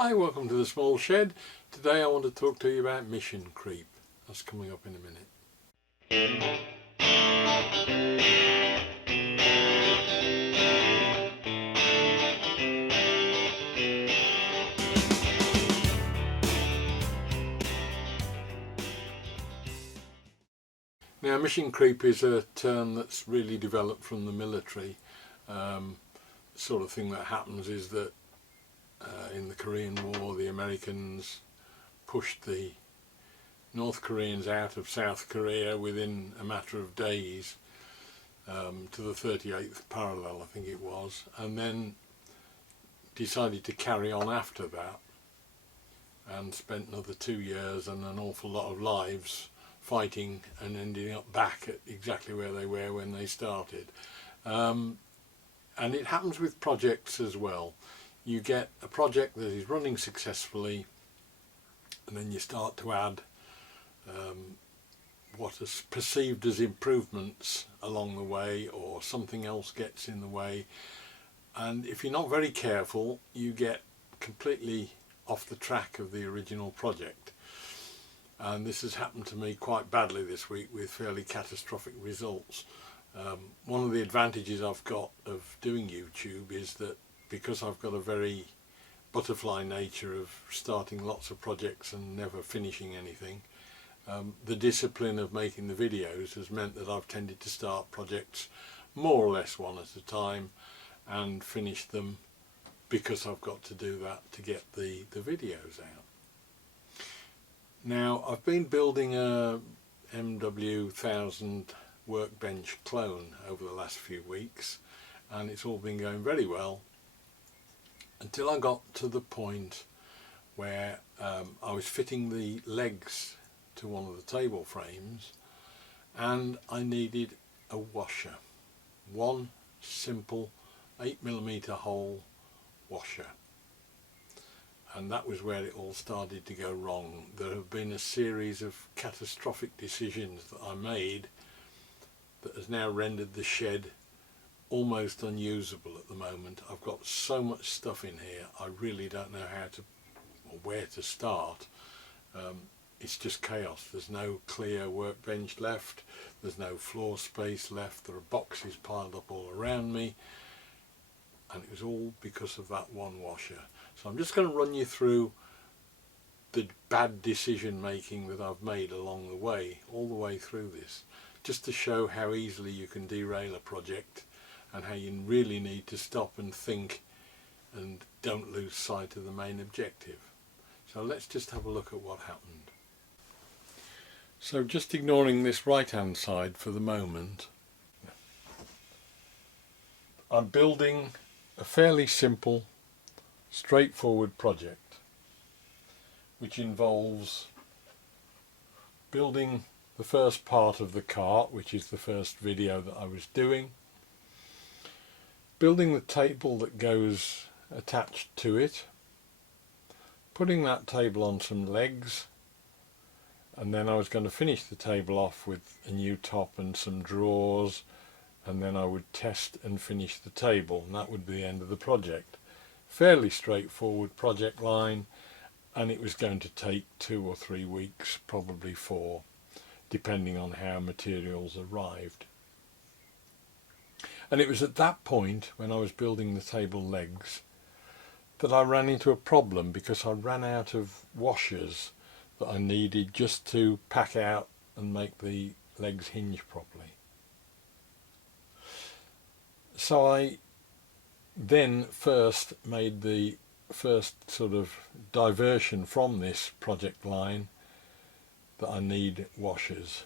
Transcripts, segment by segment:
Hi, welcome to the Small Shed. Today I want to talk to you about mission creep. That's coming up in a minute. Now, mission creep is a term that's really developed from the military. Sort of thing that happens is that in the Korean War the Americans pushed the North Koreans out of South Korea within a matter of days to the 38th parallel, I think it was, and then decided to carry on after that and spent another 2 years and an awful lot of lives fighting and ending up back at exactly where they were when they started. And it happens with projects as well. You get a project that is running successfully and then you start to add what is perceived as improvements along the way, or something else gets in the way, and if you're not very careful you get completely off the track of the original project. And this has happened to me quite badly this week with fairly catastrophic results. One of the advantages I've got of doing YouTube is that because I've got a very butterfly nature of starting lots of projects and never finishing anything, the discipline of making the videos has meant that I've tended to start projects more or less one at a time and finish them because I've got to do that to get the videos out. Now, I've been building a MW1000 workbench clone over the last few weeks, and it's all been going very well until I got to the point where I was fitting the legs to one of the table frames and I needed a washer. One simple 8mm hole washer. And that was where it all started to go wrong. There have been a series of catastrophic decisions that I made that has now rendered the shed almost unusable at the moment. I've got so much stuff in here, I really don't know how to or where to start. It's just chaos. There's no clear workbench left, there's no floor space left, there are boxes piled up all around me, and it was all because of that one washer. So I'm just going to run you through the bad decision making that I've made along the way, all the way through this, just to show how easily you can derail a project and how you really need to stop and think and don't lose sight of the main objective. So let's just have a look at what happened. So just ignoring this right hand side for the moment, I'm building a fairly simple, straightforward project which involves building the first part of the cart, which is the first video that I was doing, building the table that goes attached to it, putting that table on some legs, and then I was going to finish the table off with a new top and some drawers, and then I would test and finish the table, and that would be the end of the project. Fairly straightforward project line, and it was going to take 2 or 3 weeks, probably 4, depending on how materials arrived. And it was at that point, when I was building the table legs, that I ran into a problem, because I ran out of washers that I needed just to pack out and make the legs hinge properly. So I then first made the first sort of diversion from this project line that I need washers,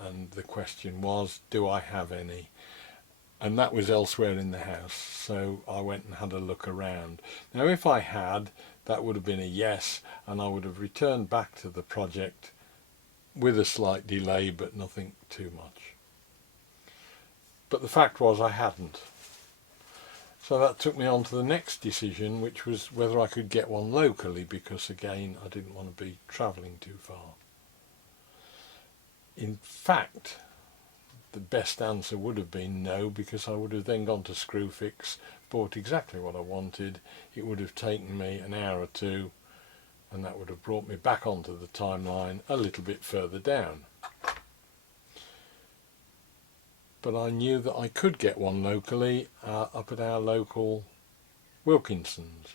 and the question was, do I have any? And that was elsewhere in the house, so I went and had a look around. Now if I had, that would have been a yes, and I would have returned back to the project with a slight delay, but nothing too much. But the fact was I hadn't. So that took me on to the next decision, which was whether I could get one locally, because again I didn't want to be travelling too far. In fact, the best answer would have been no, because I would have then gone to Screwfix, bought exactly what I wanted. It would have taken me an hour or two, and that would have brought me back onto the timeline a little bit further down. But I knew that I could get one locally up at our local Wilkinson's.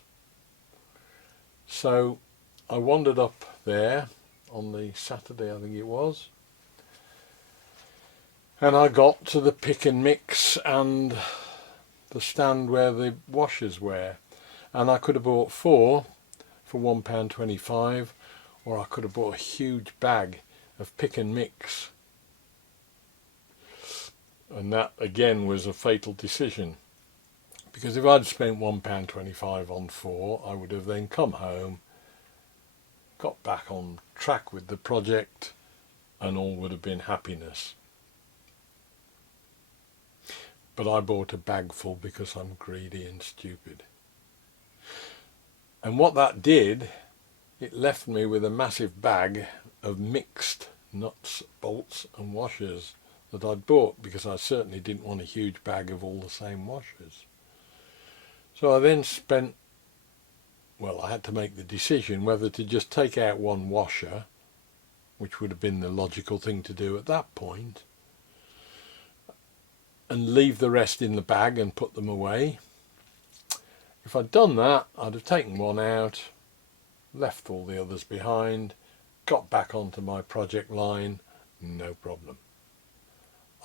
So I wandered up there on the Saturday, I think it was, and I got to the pick and mix and the stand where the washers were, and I could have bought 4 for £1.25, or I could have bought a huge bag of pick and mix. And that again was a fatal decision, because if I'd spent £1.25 on 4, I would have then come home, got back on track with the project, and all would have been happiness. But I bought a bag full because I'm greedy and stupid. And what that did, it left me with a massive bag of mixed nuts, bolts and washers that I'd bought, because I certainly didn't want a huge bag of all the same washers. So I then spent, well, I had to make the decision whether to just take out one washer, which would have been the logical thing to do at that point, and leave the rest in the bag and put them away. If I'd done that, I'd have taken one out, left all the others behind, got back onto my project line, no problem.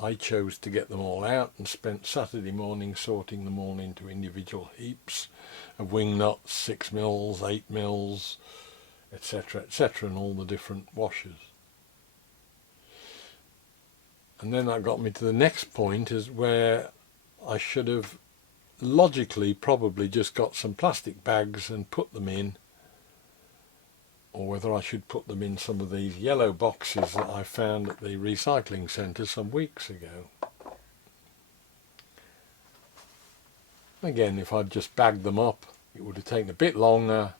I chose to get them all out and spent Saturday morning sorting them all into individual heaps of wing nuts, 6mm, 8mm, etc., and all the different washers. And then that got me to the next point, is where I should have logically probably just got some plastic bags and put them in, or whether I should put them in some of these yellow boxes that I found at the recycling centre some weeks ago. Again, if I'd just bagged them up, it would have taken a bit longer,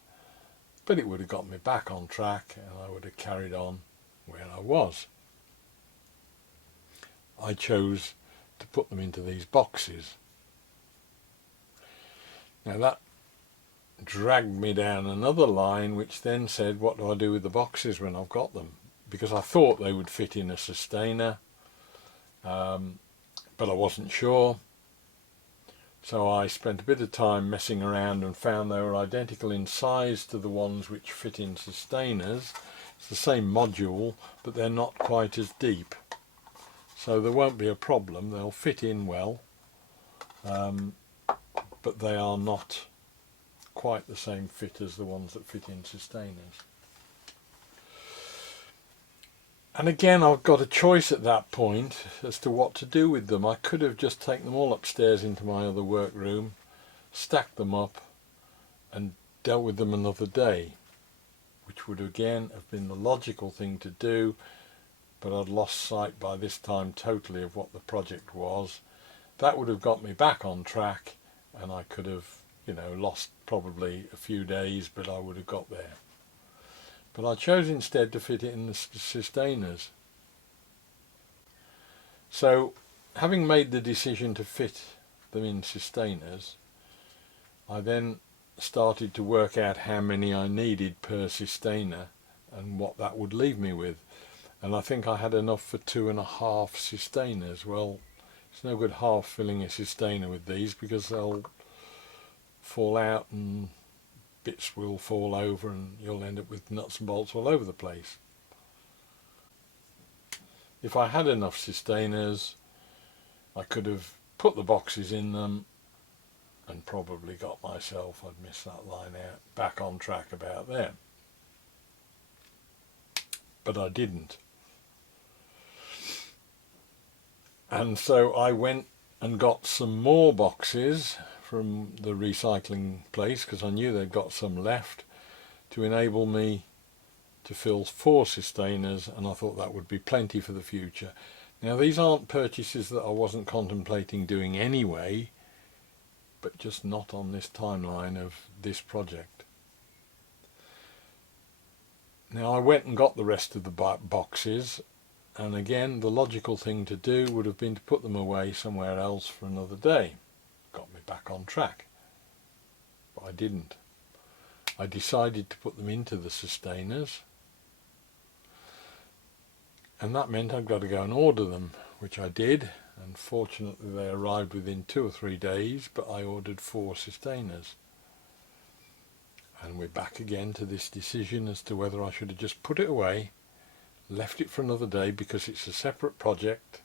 but it would have got me back on track, and I would have carried on where I was. I chose to put them into these boxes. Now that dragged me down another line, which then said, what do I do with the boxes when I've got them? Because I thought they would fit in a sustainer, but I wasn't sure. So I spent a bit of time messing around and found they were identical in size to the ones which fit in sustainers. It's the same module, but they're not quite as deep. So there won't be a problem, they'll fit in well, but they are not quite the same fit as the ones that fit in sustainers. And again, I've got a choice at that point as to what to do with them. I could have just taken them all upstairs into my other workroom, stacked them up and dealt with them another day, which would again have been the logical thing to do, but I'd lost sight by this time totally of what the project was. That would have got me back on track, and I could have, lost probably a few days, but I would have got there. But I chose instead to fit it in the sustainers. So, having made the decision to fit them in sustainers, I then started to work out how many I needed per sustainer and what that would leave me with. And I think I had enough for 2.5 sustainers. Well, it's no good half filling a sustainer with these, because they'll fall out and bits will fall over and you'll end up with nuts and bolts all over the place. If I had enough sustainers, I could have put the boxes in them and probably got myself, I'd missed that line out, back on track about there. But I didn't. And so I went and got some more boxes from the recycling place, because I knew they'd got some left, to enable me to fill 4 sustainers, and I thought that would be plenty for the future. Now, these aren't purchases that I wasn't contemplating doing anyway, but just not on this timeline of this project. Now, I went and got the rest of the boxes, And again, the logical thing to do would have been to put them away somewhere else for another day. Got me back on track. But I didn't. I decided to put them into the sustainers, and that meant I've got to go and order them, which I did, and fortunately they arrived within 2 or 3 days, but I ordered 4 sustainers. And we're back again to this decision as to whether I should have just put it away, left it for another day because it's a separate project.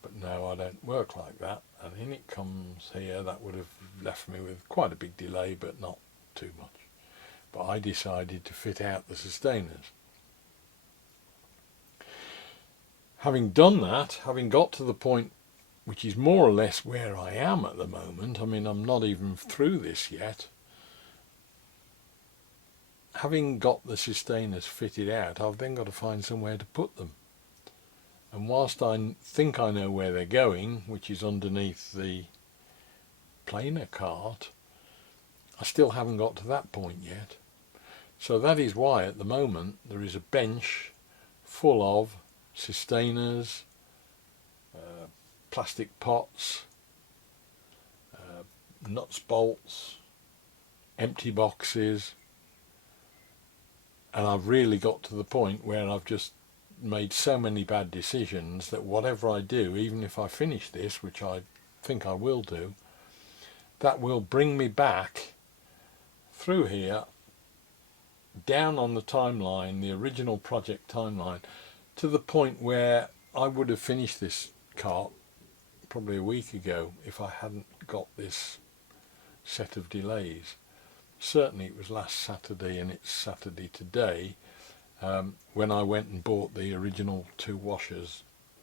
But no, I don't work like that, and in it comes here. That would have left me with quite a big delay, but not too much. But I decided to fit out the sustainers. Having done that, having got to the point which is more or less where I am at the moment, I mean, I'm not even through this yet. Having got the sustainers fitted out, I've then got to find somewhere to put them. And whilst I think I know where they're going, which is underneath the planer cart, I still haven't got to that point yet. So that is why at the moment there is a bench full of sustainers, plastic pots, nuts, bolts, empty boxes, and I've really got to the point where I've just made so many bad decisions that whatever I do, even if I finish this, which I think I will do, that will bring me back through here, down on the timeline, the original project timeline, to the point where I would have finished this cart probably a week ago if I hadn't got this set of delays. Certainly it was last Saturday, and it's Saturday today, when I went and bought the original 2 washers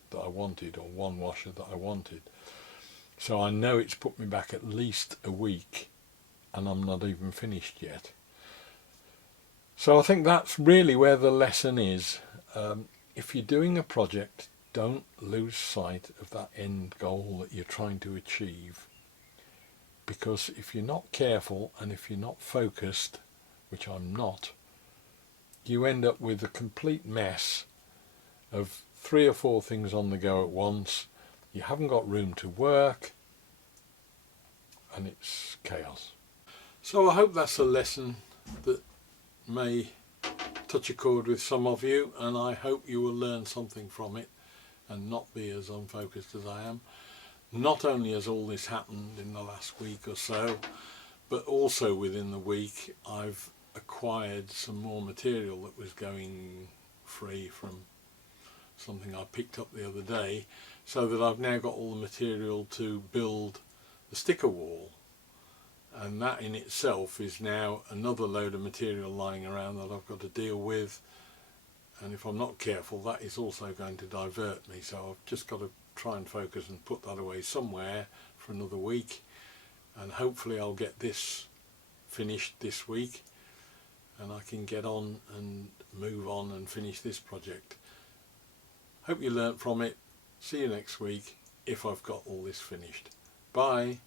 that I wanted, or 1 washer that I wanted. So I know it's put me back at least a week, and I'm not even finished yet. So I think that's really where the lesson is. If you're doing a project, don't lose sight of that end goal that you're trying to achieve. Because if you're not careful and if you're not focused, which I'm not, you end up with a complete mess of 3 or 4 things on the go at once. You haven't got room to work, and it's chaos. So I hope that's a lesson that may touch a chord with some of you, and I hope you will learn something from it and not be as unfocused as I am. Not only has all this happened in the last week or so, but also within the week I've acquired some more material that was going free from something I picked up the other day, so that I've now got all the material to build the sticker wall. And that in itself is now another load of material lying around that I've got to deal with, and if I'm not careful that is also going to divert me. So I've just got to try and focus and put that away somewhere for another week, and hopefully I'll get this finished this week and I can get on and move on and finish this project. Hope you learnt from it. See you next week if I've got all this finished. Bye.